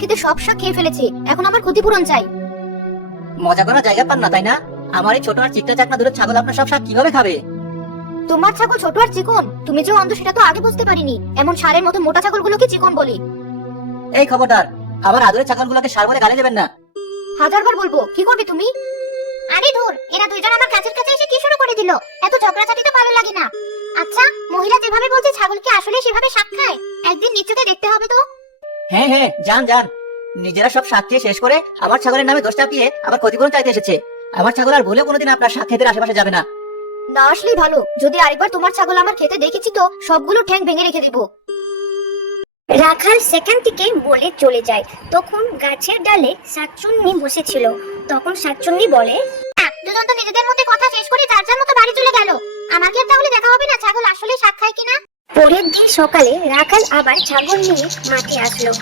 খেতে সব শাক খেয়ে ফেলেছে। এখন আমার ক্ষতিপূরণ চাই। মজা করার জায়গা পান না তাই না? আমার এই ছোট আর চিকটা চাকনা দূরের ছাগল আপনার সব শাক কীভাবে খাবে? তোমার ছাগল ছোট আর চিকন। তুমি যে অন্ধ সেটা তো আগে বুঝতে পারিনি। এমন সারের মতো মোটা ছাগলগুলোকে চিকন বলি। এই খবরদার আমার আদরের ছাগলগুলোকে সার বলে গালি দেবেন না। হাজারবার বলব কি করবে তুমি? আরে ধুর এরা দুইজন আমার কাছের কাছে এসে কি শুরু করে দিল? এত ঝগড়াঝাটি তো ভালো লাগে না। আচ্ছা মহিলা যেভাবে বলছে ছাগল কি আসলে সেভাবে শাক খায়? একদিন নিচুকে দেখতে হবে তো। হ্যাঁ হ্যাঁ যান যান। নিজেরা সব খেয়ে শেষ করে আমার ছাগলের নামে দোষ চাপিয়ে আবার ক্ষতিপূরণ চাইতে এসেছে। আমার ছাগল আর ভুলেও কোনোদিন আপনার খেতে আশেপাশে যাবে না। না আসলেই ভালো। যদি আরেকবার তোমার ছাগল আমার খেতে দেখেছি তো সবগুলো ঠ্যাং ভেঙে রেখে দিব। রাখাল সেখান থেকে বলে চলে যায়। তখন গাছের ডালে শাকচুন্নি বসেছিল। তখন শাকচুন্নি বলে দুজন তো নিজেদের মধ্যে পরের দিন সকালে রাখাল আবার ছাগল নিয়ে মাঠে আসলো।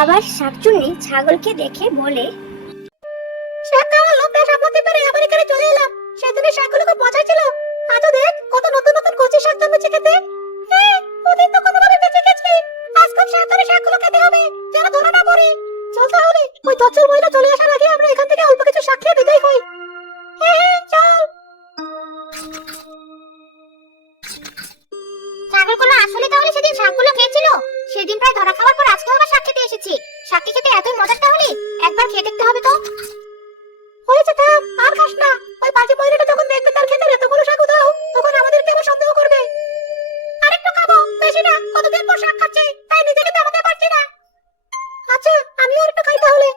আবার শাকচুন্নি ছাগলকে দেখে বলে চলে এলাম। আজও দেখ, কত নতুন নতুন কচি হ্যাঁ বেঁচে গেছে। যেন না তাহলে মহিলা চলে আসার আগে আমরা এখান থেকে অল্প কিছু শাক বিদায় হই। আর খাস না। ওই বাজে মহিলাটা যখন দেখবে, তার খেতে এতগুলো শাক দাও, তখন আমাদেরকে আবার সন্দেহ করবে। আরেকটু খাব, বেশি না, কতদিন পর শাক খাচ্ছে, তাই নিজেকে তেমতে পারছি না। আচ্ছা আমিও একটু খাই তাহলে।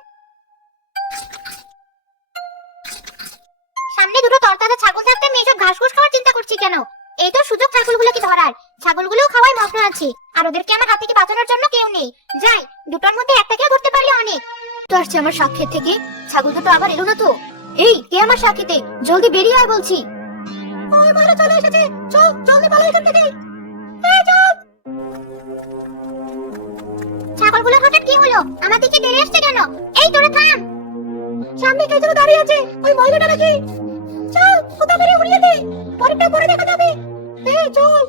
সামনে দুটো তরতাজা ছাগল থাকতে আমি এসব ঘাস ঘুষ খাওয়ার চিন্তা করছি কেন? এই তো সুযোগ ছাগলগুলোকে ধরার? ছাগলগুলোও খাওয়াই মগ্ন আছি। আর ওদেরকে আমার হাত থেকে বাঁচানোর জন্য কেউ নেই। যাই, দুটোর মধ্যে একটাকেও ধরতে পারলে অনেক। তো আসছে আমার ক্ষেত থেকে ছাগল দুটো আবার এলো না তো। এই কে আমার খেতে জলদি বেরিয়ে আয় বলছি। ওই মারা চলে এসেছে। চল জলদি পালা এখান থেকে। এই চল। ছাগলগুলো হঠাৎ কি হলো? আমার দিকে দেরি আসছে কেন? এই তোরা থাম। সামনে কে যেন দাঁড়িয়ে আছে? ওই মহিলাটা নাকি? চল কোথা বেরিয়ে উড়িয়ে দে। পরেরটা পরে দেখা যাবে। এই চল।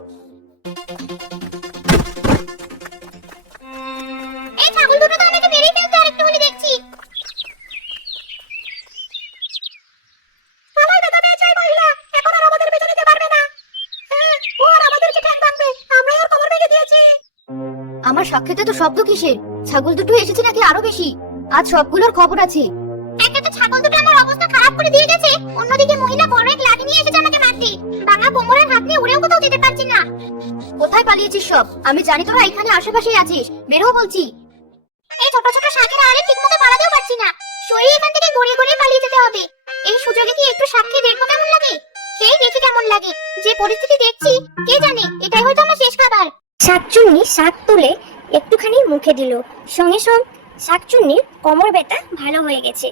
আমার সাক্ষাতে তো শব্দ কিসের? ছাগল দুটো এসেছে নাকি আরও বেশি? আজ সবগুলোর খবর আছে। তো ছাগল দুটো আমার অবস্থা খারাপ করে দিয়ে গেছে। অন্যদিকে মহিলা বড় এক লাঠি নিয়ে এসেছে আমাকে মারতে। বাংলা কোমরের হাত নিয়ে উড়েও কোথাও যেতে পারছি না। কোথায় পালিয়েছিস সব? আমি জানি তোরা এখানে আছিস। বেরো বলছি। এই ছোট ছোট পারছি না। শরীর এখান থেকে গড়িয়ে গড়িয়ে পালিয়ে যেতে হবে। এই সুযোগে কি একটু খেয়ে দেখব কেমন লাগে? খেয়ে দেখি কেমন লাগে। যে পরিস্থিতি দেখছি, কে জানে? এটাই হয়তো আমার শেষ খাবার। তুলে একটুখানি মুখে দিল। সঙ্গে সঙ্গে শাকচুন্নির কোমর ব্যথা ভালো হয়ে গেছে।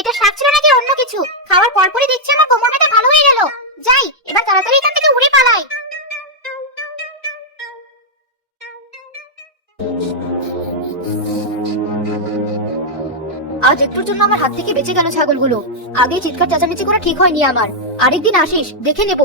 এটা শাক ছিল নাকি অন্য কিছু? খাওয়ার পরপরই দেখছি আমার কোমর ব্যথা ভালো হয়ে গেল। যাই, এবার তাড়াতাড়ি এখান থেকে উড়ে পালাই। আজ একটুর জন্য আমার হাত থেকে বেঁচে গেল ছাগলগুলো। আগে চিৎকার চেঁচামেচি করা ঠিক হয়নি আমার। আরেকদিন আসিস, দেখে নেব।